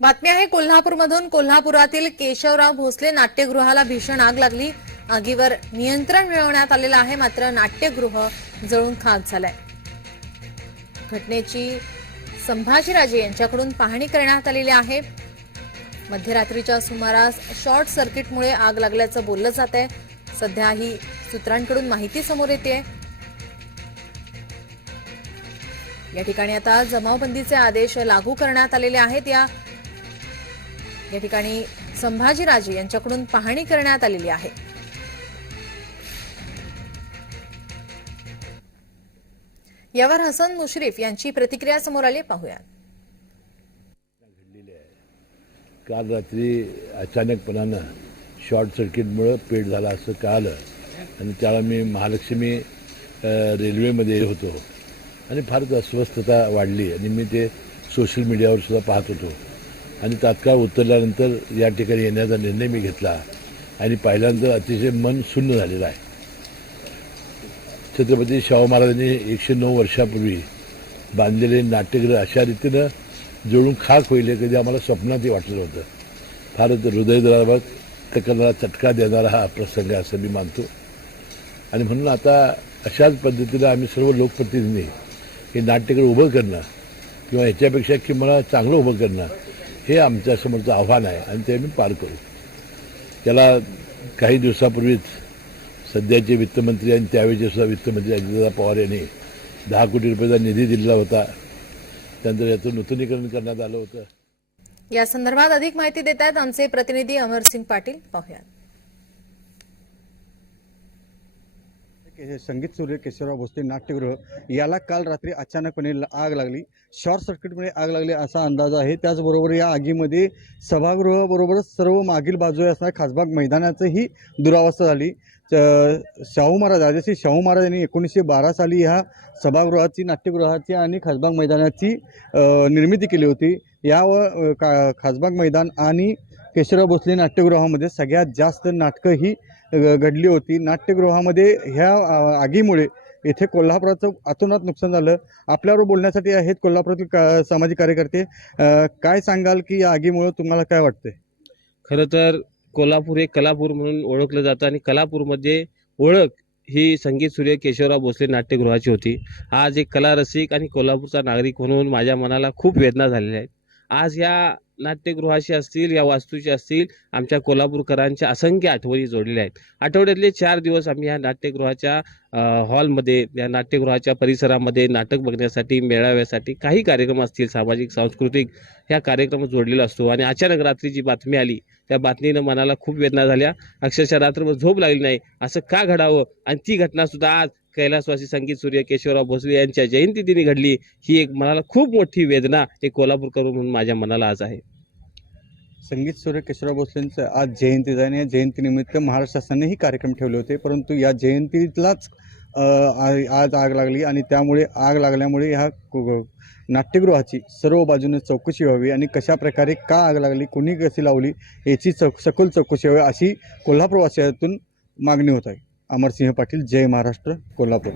बातमी आहे कोल्हापूरमधून कोल्हापुरातील केशवराव भोसले नाट्यगृहाला भीषण आग लागली. आगीवर नियंत्रण मिळवण्यात आलेलं आहे मात्र नाट्यगृह जळून खाक झालंय. घटनेची संभाजीराजे यांच्याकडून पाहणी करण्यात आलेली आहे. मध्यरात्रीच्या सुमारास शॉर्ट सर्किटमुळे आग लागल्याचं बोललं जात आहे. सध्या ही सूत्रांकडून माहिती समोर येते. या ठिकाणी आता जमावबंदीचे आदेश लागू करण्यात आलेले आहेत. या या ठिकाणी संभाजीराजे यांच्याकडून पाहणी करण्यात आलेली आहे. यावर हसन मुश्रीफ यांची प्रतिक्रिया समोर आली पाहूया काल रात्री अचानकपणानं शॉर्ट सर्किटमुळं पेट झाला असं कळालं आणि त्याला मी महालक्ष्मी रेल्वेमध्ये होतो. आणि फारच अस्वस्थता वाढली आणि मी ते सोशल मीडियावर सुद्धा पाहत होतो. आणि तात्काळ उतरल्यानंतर या ठिकाणी येण्याचा निर्णय मी घेतला. आणि पाहिल्यानंतर अतिशय मन शून्य झालेलं आहे. छत्रपती शाहू महाराजांनी एकशे नऊ वर्षापूर्वी बांधलेले नाट्यगृह अशा रीतीनं जोडून खाक होईल कधी आम्हाला स्वप्नातही वाटलं होतं फारच हृदयद्रावक ककलाला चटका देणारा हा प्रसंग आहे असं मी मानतो. आणि म्हणून आता अशाच पद्धतीनं आम्ही सर्व लोकप्रतिनिधी हे नाट्यगृह उभं करणं किंवा ह्याच्यापेक्षा किंवा चांगलं उभं करणं हे आमच्यासमोरचं आव्हान आहे आणि ते आम्ही पार करू. त्याला काही दिवसापूर्वीच सध्याचे वित्तमंत्री आणि त्यावेळेचे सुद्धा वित्तमंत्री अजितदादा पवार यांनी दहा कोटी रुपयाचा निधी दिलेला होता. त्यानंतर याचं नूतनीकरण करण्यात आलं होतं. या संदर्भात अधिक माहिती देत आहेत आमचे प्रतिनिधी अमरसिंग पाटील. पाहुयात. संगीत सूर्य केशवराव भोसले नाट्यगृह याला काल रात्री अचानकपणे आग लागली. शॉर्ट सर्किटमुळे आग लागली असा अंदाज आहे. त्याचबरोबर या आगीमध्ये सभागृहाबरोबरच सर्व मागील बाजूला असणाऱ्या खासबाग मैदानाचंही दुरावस्था झाली. शाहू महाराज राजश्री शाहू महाराज यांनी एकोणीसशे बारा साली ह्या सभागृहाची नाट्यगृहाची आणि खासबाग मैदानाची निर्मिती केली होती. या का खासबाग मैदान आणि केशवराव भोसले नाट्यगृहामध्ये सगळ्यात जास्त नाटकं ही घडली होती. नाट्यगृहामध्ये ह्या आगीमुळे येथे कोल्हापुराचं अतोनात नुकसान झालं. आपल्यावर बोलण्यासाठी आहेत कोल्हापुरातील का सामाजिक कार्यकर्ते. काय सांगाल की या आगीमुळे तुम्हाला काय वाटतंय? खरं तर कोल्हापूर हे कलापूर म्हणून ओळखलं जातं आणि कलापूरमध्ये ओळख ही संगीत सूर्य केशवराव भोसले नाट्यगृहाची होती. आज एक कला रसिक आणि कोल्हापूरचा नागरिक म्हणून माझ्या मनाला खूप वेदना झालेल्या आहेत. आज या नाट्यगृहाशी असतील या वास्तूशी असतील आमच्या कोल्हापूरकरांच्या असंख्य आठवणी जोडलेल्या आहेत. आठवड्यातले चार दिवस आम्ही या नाट्यगृहाच्या हॉलमध्ये या नाट्यगृहाच्या परिसरामध्ये नाटक बघण्यासाठी मेळाव्यासाठी काही कार्यक्रम असतील सामाजिक सांस्कृतिक ह्या कार्यक्रम जोडलेला असतो. आणि अचानक रात्री जी बातमी आली त्या बातमीनं मनाला खूप वेदना झाल्या. अक्षरशः रात्रभर झोप लागली नाही. असं का घडावं? आणि ती घटनासुद्धा आज कैलासवासी संगीत सूर्य केशवराव भोसले यांच्या जयंतीदिनी घडली ही एक मनाला खूप मोठी वेदना एक कोल्हापूरकर म्हणून माझ्या मनाला आज आहे. संगीत सूर्य केशवराव भोसलेंचं आज जयंती आणि या जयंतीनिमित्त महाराष्ट्र शासनानेही कार्यक्रम ठेवले होते परंतु या जयंतीलाच आ- आज आग लागली आणि त्यामुळे आग लागल्यामुळे ह्या नाट्यगृहाची सर्व बाजूने चौकशी व्हावी आणि कशा प्रकारे का आग लागली कोणी कशी लावली याची चौ सखोल चौकशी व्हावी अशी कोल्हापूरवासियातून मागणी होत आहे. अमरसिंह पाटील जय महाराष्ट्र कोल्हापूर.